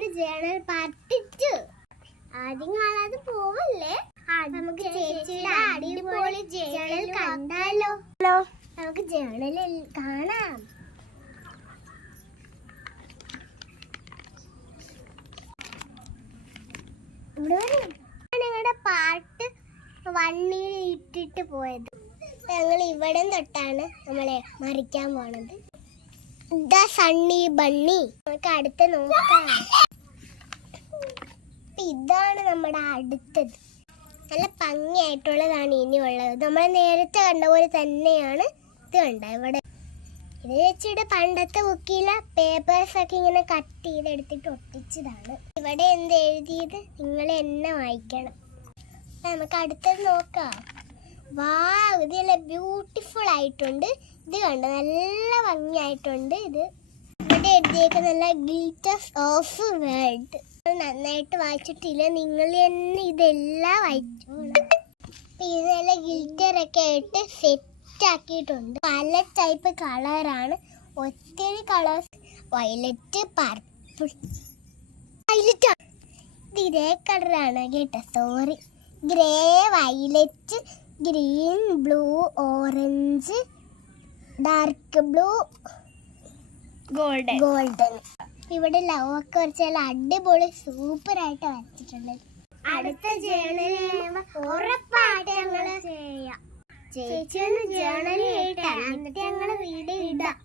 ചേച്ചിയുടെ journal part ആദ്യം കാണാതെ പോവല്ലേ? നമുക്ക് ചേച്ചിയുടെ അടിപൊളി ജേണൽ കണ്ടാലോ? നമുക്ക് ജേണലിൽ കാണാം. ഞങ്ങളുടെ പാർട്ട് 1 ഇട്ടിട്ട് പോയത്. ഞങ്ങൾ ഇവിടെ തൊട്ടാണ് നമ്മളെ മറിക്കാൻ പോണത്. The Sunny bunny. നമുക്ക് അടുത്ത് നോക്കാം. ഇതാണ് നമ്മുടെ അടുത്തത്. നല്ല ഭംഗിയായിട്ടുള്ളതാണ് ഇനിയുള്ളത്. നമ്മൾ നേരത്തെ കണ്ട പോലെ തന്നെയാണ് ഇത്. കണ്ട ഇവിടെ ഇത് ചേച്ചിയുടെ പണ്ടത്തെ ബുക്കിലെ പേപ്പേഴ്സ് ഒക്കെ ഇങ്ങനെ കട്ട് ചെയ്തെടുത്തിട്ട് ഒട്ടിച്ചതാണ്. ഇവിടെ എന്ത് എഴുതിയത് നിങ്ങൾ എന്നെ വായിക്കണം. നമുക്ക് അടുത്തത് നോക്കാം. വാവ്, ഇത് നല്ല ബ്യൂട്ടിഫുൾ ആയിട്ടുണ്ട്. ഇത് കണ്ടോ, നല്ല ഭംഗിയായിട്ടുണ്ട്. ഇത് ഇവിടെ എഴുതിയേക്ക് നല്ല ഗ്ലിറ്റേഴ്സ് ഓഫ് വേൾഡ്. നന്നായിട്ട് വായിച്ചിട്ടില്ല, നിങ്ങൾ തന്നെ ഇതെല്ലാം വായിച്ചോളാം. ഇത് നല്ല ഗിൽറ്ററൊക്കെ ആയിട്ട് സെറ്റ് ആക്കിയിട്ടുണ്ട്. പല ടൈപ്പ് കളറാണ്, ഒത്തിരി കളേഴ്സ്. വയലറ്റ്, പർപ്പിൾ, വയലറ്റ് ഇത് ഇതേ കളറാണ് കേട്ടോ, sorry. Grey, violet, green, blue, orange, dark blue, golden. ഇവിടെ ലവ് ഒക്കെ കുറച്ച് നല്ല അടിപൊളി സൂപ്പറായിട്ട് വരച്ചിട്ടുണ്ട്. അടുത്ത ജേണൽ ഉറപ്പായിട്ട് ഞങ്ങള് ചെയ്യാം. ചേച്ചി ഒന്ന് ജേണൽ കേട്ടാ, എന്നിട്ട് ഞങ്ങള് വീഡിയോ ഇടാം.